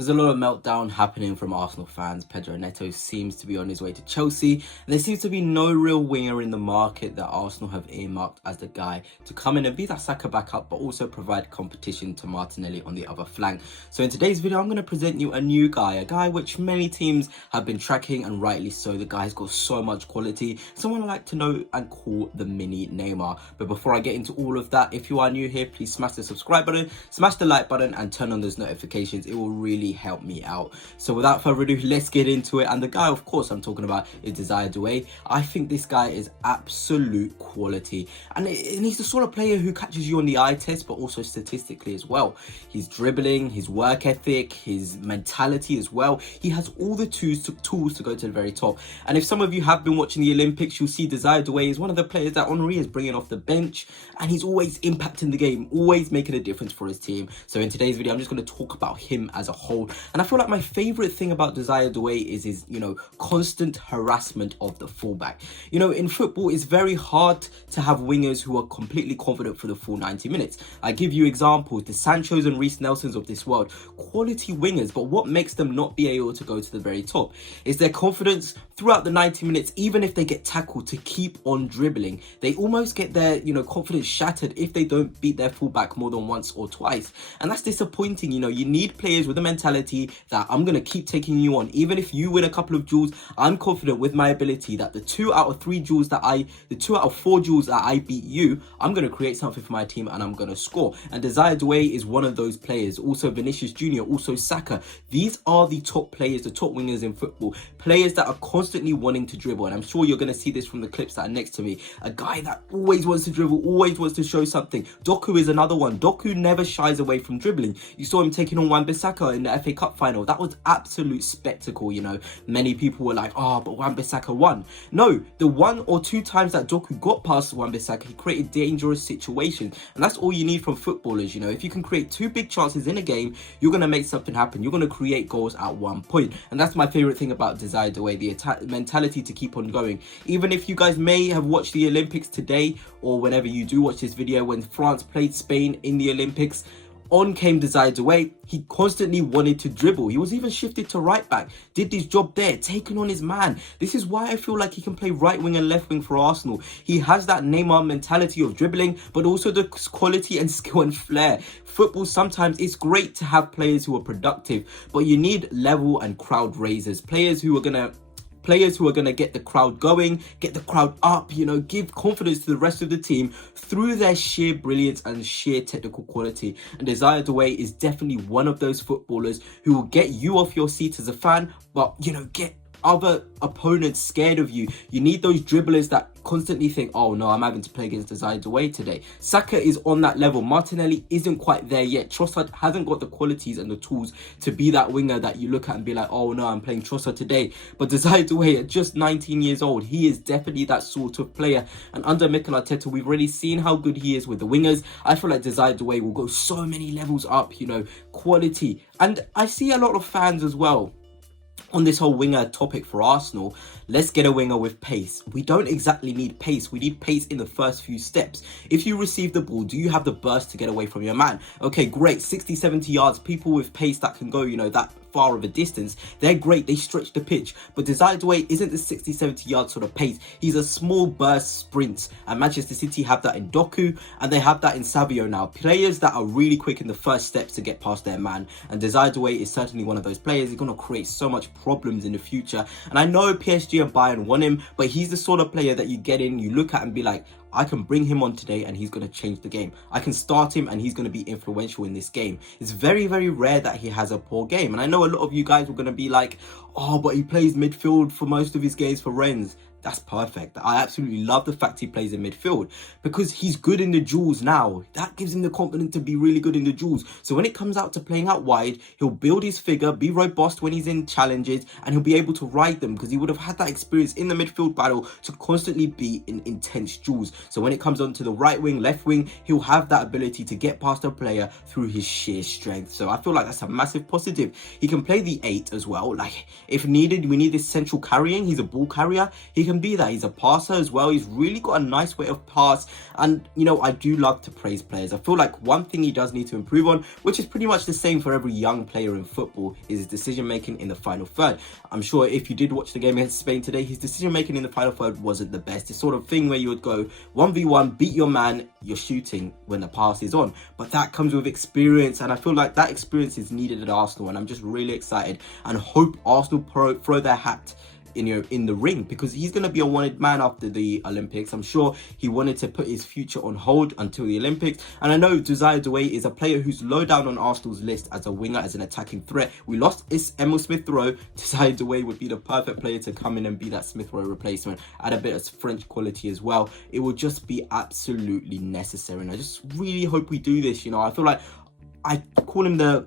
There's a lot of meltdown happening from Arsenal fans. Pedro Neto seems to be on his way to Chelsea, and there seems to be no real winger in the market that Arsenal have earmarked as the guy to come in and be that Saka backup, but also provide competition to Martinelli on the other flank. So in today's video, I'm going to present you a new guy, a guy which many teams have been tracking, and rightly so. The guy's got so much quality, someone I like to know and call the mini Neymar. But before I get into all of that, if you are new here, please smash the subscribe button, smash the like button, and turn on those notifications. It will really help me out. So without further ado, let's get into it. And the guy, of course, I'm talking about is Doue. I think this guy is absolute quality, and he's the sort of player who catches you on the eye test, but also statistically as well. His dribbling, his work ethic, his mentality as well. He has all the tools to go to the very top. And if some of you have been watching the Olympics, you'll see Doue is one of the players that Henry is bringing off the bench, and he's always impacting the game, always making a difference for his team. So in today's video, I'm just going to talk about him as a whole. And I feel like my favorite thing about Doue is his, constant harassment of the fullback. In football, it's very hard to have wingers who are completely confident for the full 90 minutes. I give you examples, the Sanchos and Reece Nelsons of this world, quality wingers, but what makes them not be able to go to the very top is their confidence throughout the 90 minutes, even if they get tackled, to keep on dribbling. They almost get their, confidence shattered if they don't beat their fullback more than once or twice. And that's disappointing. You need players with a mentality that I'm going to keep taking you on. Even if you win a couple of duels, I'm confident with my ability that the 2 out of 4 duels that I beat you, I'm going to create something for my team and I'm going to score. And Doue is one of those players. Also Vinicius Jr., also Saka. These are the top players, the top wingers in football. Players that are constantly wanting to dribble. And I'm sure you're going to see this from the clips that are next to me. A guy that always wants to dribble, always wants to show something. Doue is another one. Doue never shies away from dribbling. You saw him taking on Wan-Bissaka in the FA Cup final. That was absolute spectacle. Many people were like, oh, but Wan-Bissaka won. No, the 1 or 2 times that Doue got past Wan-Bissaka, he created dangerous situations. And that's all you need from footballers. If you can create 2 big chances in a game, you're going to make something happen. You're going to create goals at one point. And that's my favorite thing about Doue, the mentality to keep on going. Even if you guys may have watched the Olympics today, or whenever you do watch this video, when France played Spain in the Olympics, on came Doue. He constantly wanted to dribble. He was even shifted to right back, did his job there, taking on his man. This is why I feel like he can play right wing and left wing for Arsenal. He has that Neymar mentality of dribbling, but also the quality and skill and flair. Football, sometimes it's great to have players who are productive, but you need level and crowd raisers, players who are going to get the crowd going, get the crowd up, give confidence to the rest of the team through their sheer brilliance and sheer technical quality. And Doue is definitely one of those footballers who will get you off your seat as a fan, but, get other opponents scared of you. You need those dribblers that constantly think, oh no, I'm having to play against Doue today. Saka is on that level. Martinelli isn't quite there yet. Trossard hasn't got the qualities and the tools to be that winger that you look at and be like, oh no, I'm playing Trossard today. But Doue, at just 19 years old, he is definitely that sort of player. And under Mikel Arteta, we've already seen how good he is with the wingers. I feel like Doue will go so many levels up, quality. And I see a lot of fans as well on this whole winger topic for Arsenal. Let's get a winger with pace. We don't exactly need pace. We need pace in the first few steps. If you receive the ball, do you have the burst to get away from your man? Okay, great. 60, 70 yards. People with pace that can go, that far of a distance, they're great. They stretch the pitch. But Doue isn't the 60, 70 yard sort of pace. He's a small burst sprint. And Manchester City have that in Doue, and they have that in Savio now. Players that are really quick in the first steps to get past their man. And Doue is certainly one of those players. He's going to create so much problems in the future. And I know PSG and Bayern want him, but he's the sort of player that you get in, you look at and be like, I can bring him on today and he's going to change the game. I can start him and he's going to be influential in this game. It's very, very rare that he has a poor game. And I know a lot of you guys were going to be like, oh, but he plays midfield for most of his games for Rennes. That's perfect. I absolutely love the fact he plays in midfield because he's good in the duels now. That gives him the confidence to be really good in the duels. So when it comes out to playing out wide, he'll build his figure, be robust when he's in challenges, and he'll be able to ride them because he would have had that experience in the midfield battle to constantly be in intense duels. So when it comes on to the right wing, left wing, he'll have that ability to get past a player through his sheer strength. So I feel like that's a massive positive. He can play the 8 as well. Like if needed, we need this central carrying. He's a ball carrier. He can can be that. He's a passer as well. He's really got a nice way of pass. And, you know, I do love to praise players. I feel like one thing he does need to improve on, which is pretty much the same for every young player in football, is his decision making in the final third. I'm sure if you did watch the game against Spain today, his decision making in the final third wasn't the best. It's sort of thing where you would go 1v1, beat your man, you're shooting when the pass is on. But that comes with experience, and I feel like that experience is needed at Arsenal, and I'm just really excited and hope Arsenal throw their hat in the ring, because he's going to be a wanted man after the Olympics. I'm sure he wanted to put his future on hold until the Olympics, and I know Doue is a player who's low down on Arsenal's list as a winger, as an attacking threat. We lost Emil Smith-Rowe. Doue would be the perfect player to come in and be that Smith-Rowe replacement, add a bit of French quality as well. It would just be absolutely necessary, and I just really hope we do this. You know, I feel like I call him the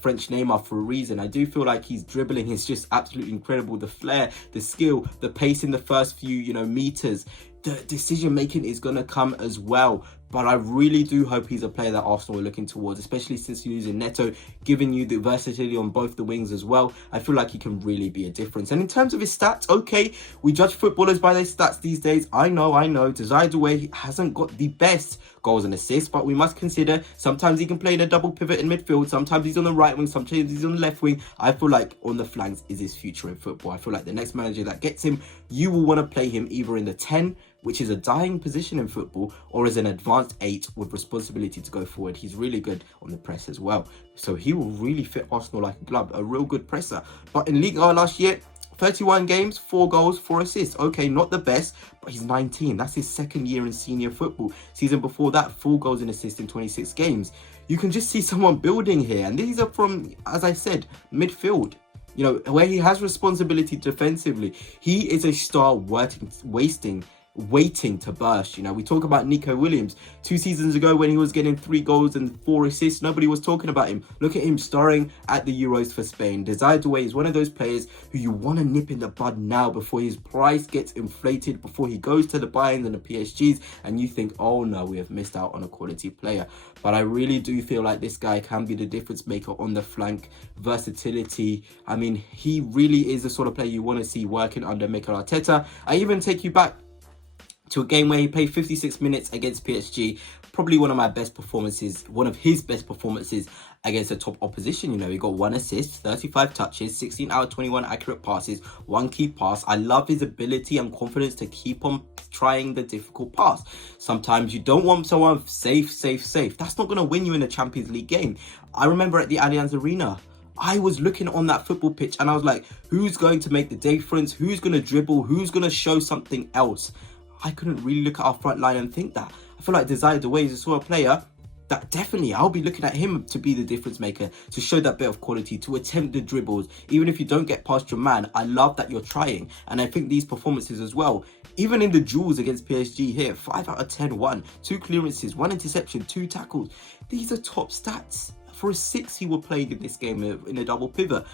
French Neymar for a reason. I do feel like his dribbling is just absolutely incredible. The flair, the skill, the pace in the first few, you know, meters. The decision making is going to come as well. But I really do hope he's a player that Arsenal are looking towards, especially since you're using Neto, giving you the versatility on both the wings as well. I feel like he can really be a difference. And in terms of his stats, okay, we judge footballers by their stats these days. I know. Doue hasn't got the best goals and assists, but we must consider sometimes he can play in a double pivot in midfield. Sometimes he's on the right wing, sometimes he's on the left wing. I feel like on the flanks is his future in football. I feel like the next manager that gets him, you will want to play him either in the 10, which is a dying position in football, or as an advanced 8 with responsibility to go forward. He's really good on the press as well. So he will really fit Arsenal like a glove, a real good presser. But in Ligue 1 last year, 31 games, 4 goals, 4 assists. Okay, not the best, but he's 19. That's his second year in senior football. Season before that, 4 goals and assists in 26 games. You can just see someone building here. And these are from, as I said, midfield. You know, where he has responsibility defensively. He is a star waiting to burst. You know, we talk about Nico Williams 2 seasons ago when he was getting 3 goals and 4 assists. Nobody was talking about him. Look at him starring at the Euros for Spain. Doue is one of those players who you want to nip in the bud now before his price gets inflated, before he goes to the Bayerns and the PSGs and you think, oh no, we have missed out on a quality player. But I really do feel like this guy can be the difference maker on the flank. Versatility, I mean, he really is the sort of player you want to see working under Mikel Arteta. I even take you back to a game where he played 56 minutes against PSG, probably one of his best performances against a top opposition. You know, he got 1 assist, 35 touches, 16 out of 21 accurate passes, 1 key pass. I love his ability and confidence to keep on trying the difficult pass. Sometimes you don't want someone safe. That's not going to win you in a Champions League game. I remember at the Allianz Arena, I was looking on that football pitch and I was like, who's going to make the difference? Who's going to dribble? Who's going to show something else? I couldn't really look at our front line and think that. I feel like Doue is a sort of player that definitely I'll be looking at him to be the difference maker, to show that bit of quality, to attempt the dribbles. Even if you don't get past your man, I love that you're trying. And I think these performances as well, even in the duels against PSG here, 5 out of 10 won, 2 clearances, 1 interception, 2 tackles. These are top stats. For a 6 he was playing in this game in a double pivot.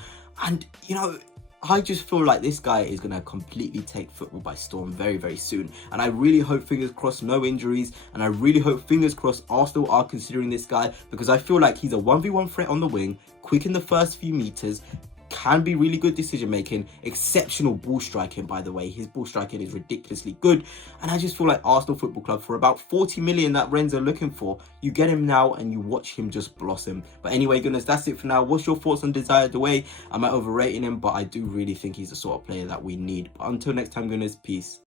And, you know, I just feel like this guy is going to completely take football by storm very, very soon. And I really hope, fingers crossed, no injuries. And I really hope, fingers crossed, Arsenal are considering this guy, because I feel like he's a 1v1 threat on the wing, quick in the first few meters, can be really good decision making, exceptional ball striking, by the way. His ball striking is ridiculously good. And I just feel like Arsenal Football Club, for about 40 million that Rennes are looking for, you get him now and you watch him just blossom. But anyway, goodness, that's it for now. What's your thoughts on Doue? Am I overrating him? But I do really think he's the sort of player that we need. But until next time, goodness, peace.